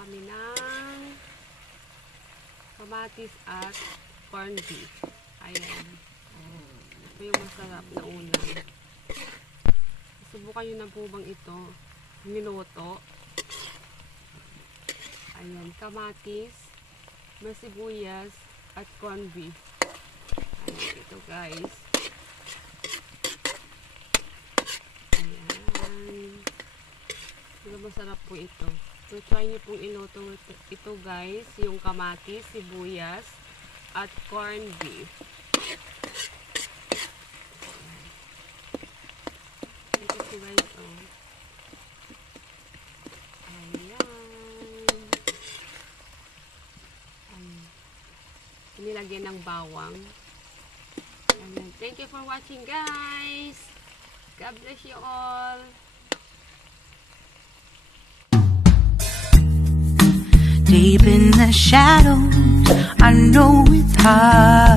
kami ng kamatis at corned beef. Ayan. Ito yung masarap na ulam. Subukan nyo na po bang ito? Minuto. Ayan. Kamatis, may sibuyas, at corned beef. Ayan. Ito guys. Ayan. Ito masarap po ito. So, try nyo pong iluto ito guys. Yung kamatis, sibuyas, at corned beef. Ito po guys, oh. Ayan. Nilagyan ng bawang. Ayan. Thank you for watching guys. God bless you all. Deep in the shadows, I know it's hard.